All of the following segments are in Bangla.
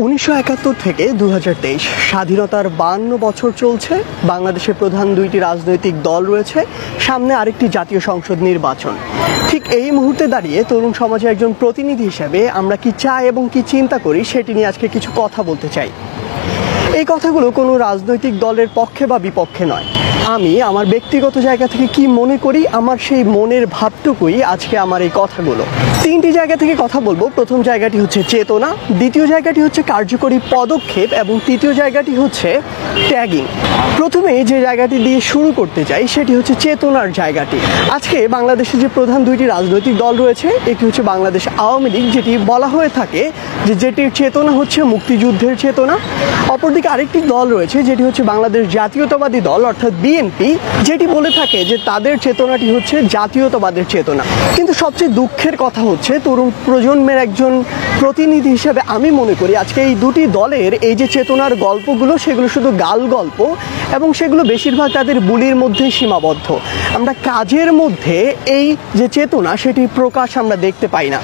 1971 থেকে 2023 স্বাধীনতার 52 বছর চলছে। বাংলাদেশের প্রধান দুইটি রাজনৈতিক দল রয়েছে, সামনে আরেকটি জাতীয় সংসদ নির্বাচন। ঠিক এই মুহূর্তে দাঁড়িয়ে তরুণ সমাজের একজন প্রতিনিধি হিসেবে আমরা কি চাই এবং কি চিন্তা করি সেটি নিয়ে আজকে কিছু কথা বলতে চাই। এই কথাগুলো কোনো রাজনৈতিক দলের পক্ষে বা বিপক্ষে নয়, আমি আমার ব্যক্তিগত জায়গা থেকে কি মনে করি, আমার সেই মনের ভাবটুকুই আজকে আমার এই কথাগুলো। তিনটি জায়গা থেকে কথা বলবো। প্রথম জায়গাটি হচ্ছে চেতনা, দ্বিতীয় জায়গাটি হচ্ছে কার্যকরী পদক্ষেপ এবং তৃতীয় জায়গাটি হচ্ছে ট্যাগিং। প্রথমে যে জায়গাটি দিয়ে শুরু করতে চাই সেটি হচ্ছে চেতনার জায়গাটি। আজকে বাংলাদেশে যে প্রধান দুইটি রাজনৈতিক দল রয়েছে, একটি হচ্ছে বাংলাদেশ আওয়ামী লীগ, যেটি বলা হয়ে থাকে যেটির চেতনা হচ্ছে মুক্তিযুদ্ধের চেতনা। অপরদিকে আরেকটি দল রয়েছে যেটি হচ্ছে বাংলাদেশ জাতীয়তাবাদী দল অর্থাৎ বিএনপি, যেটি বলে থাকে যে তাদের চেতনাটি হচ্ছে জাতীয়তাবাদের চেতনা। কিন্তু সবচেয়ে দুঃখের কথা হচ্ছে তরুণ প্রজন্মের একজন প্রতিনিধি হিসেবে আমি মনে করি আজকে এই দুটি দলের এই যে চেতনার গল্পগুলো সেগুলো শুধু গাল গল্প এবং সেগুলো বেশিরভাগ তাদের বুলির মধ্যেই সীমাবদ্ধ। আমরা কাজের মধ্যে এই যে চেতনা সেটি প্রকাশ আমরা দেখতে পাই না।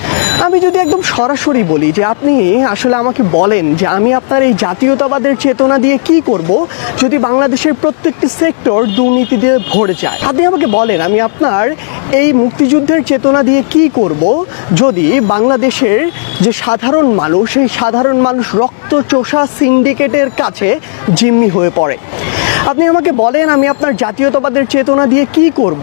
আমি যদি একদম সরাসরি বলি যে আপনি আসলে আমাকে বলেন যে আমি আপনার এই জাতীয়তাবাদের চেতনা দিয়ে কি করব যদি বাংলাদেশের প্রত্যেকটি সেক্টর দুর্নীতি দিয়ে ভরে যায়। আপনি আমাকে বলেন আমি আপনার এই মুক্তিযুদ্ধের চেতনা দিয়ে কি করব যদি বাংলাদেশের যে সাধারণ মানুষ, সেই সাধারণ মানুষ রক্তচোষা সিন্ডিকেটের কাছে জিম্মি হয়ে পড়ে। আপনি আমাকে বলেন আমি আপনার জাতীয়তাবাদের চেতনা দিয়ে কি করব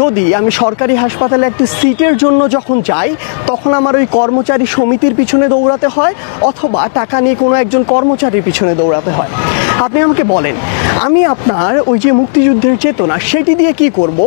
যদি আমি সরকারি হাসপাতালে একটি সিটের জন্য যখন যাই তখন আমার ওই কর্মচারী সমিতির পিছনে দৌড়াতে হয় অথবা টাকা নিয়ে কোনো একজন কর্মচারীর পিছনে দৌড়াতে হয়। আপনি আমাকে বলেন আমি আপনার ওই যে মুক্তিযুদ্ধের চেতনা সেটি দিয়ে কি করব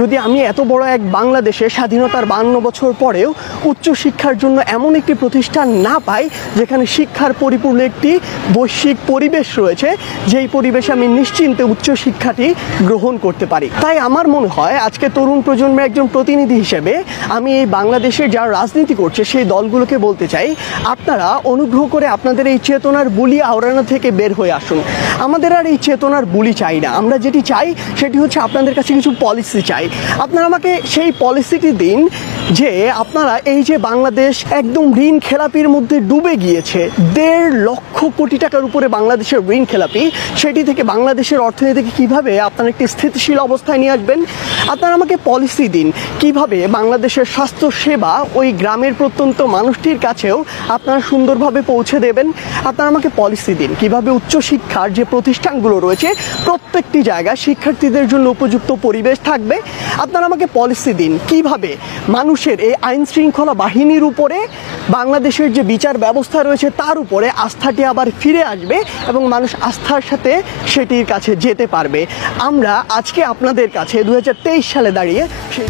যদি আমি এত বড় এক বাংলাদেশে স্বাধীনতার 52 বছর পরেও উচ্চশিক্ষার জন্য এমন একটি প্রতিষ্ঠান না পাই যেখানে শিক্ষার পরিপূর্ণ একটি বৈশ্বিক পরিবেশ রয়েছে, যেই পরিবেশে আমি নিশ্চিন্তে উচ্চশিক্ষাটি গ্রহণ করতে পারি। তাই আমার মনে হয় আজকে তরুণ প্রজন্মের একজন প্রতিনিধি হিসেবে আমি এই বাংলাদেশের যারা রাজনীতি করছে সেই দলগুলোকে বলতে চাই আপনারা অনুগ্রহ করে আপনাদের এই চেতনার বুলি আওড়ানো থেকে বের হয়ে আসুন। আমাদের আর এই চেতনার বুলি চাই না, আমরা যেটি চাই সেটি হচ্ছে আপনাদের কাছে কিছু পলিসি চাই। আপনারা আমাকে সেই পলিসিটি দিন যে আপনারা এই যে বাংলাদেশ একদম ঋণ খেলাপির মধ্যে ডুবে গিয়েছে, 1.5 লক্ষ কোটি টাকার উপরে বাংলাদেশের ঋণ খেলাপি, সেটি থেকে বাংলাদেশের অর্থনীতিকে কিভাবে আপনারা একটি স্থিতিশীল অবস্থায় নিয়ে আসবেন। আপনারা আমাকে পলিসি দিন কিভাবে বাংলাদেশের স্বাস্থ্য সেবা ওই গ্রামের প্রত্যন্ত মানুষটির কাছেও আপনারা সুন্দরভাবে পৌঁছে দেবেন। আপনারা আমাকে পলিসি দিন কিভাবে উচ্চশিক্ষার যে প্রতিষ্ঠানগুলো রয়েছে প্রত্যেকটি জায়গায় শিক্ষার্থীদের জন্য উপযুক্ত পরিবেশ থাকবে। আপনারা আমাকে পলিসি দিন কিভাবে মানুষের এই আইন শৃঙ্খলা বাহিনীর উপরে বাংলাদেশের যে বিচার ব্যবস্থা রয়েছে তার উপরে আস্থাটি আবার ফিরে আসবে এবং মানুষ আস্থার সাথে সেটির কাছে যেতে পারবে। আমরা আজকে আপনাদের কাছে 2023 সালে দাঁড়িয়ে সেই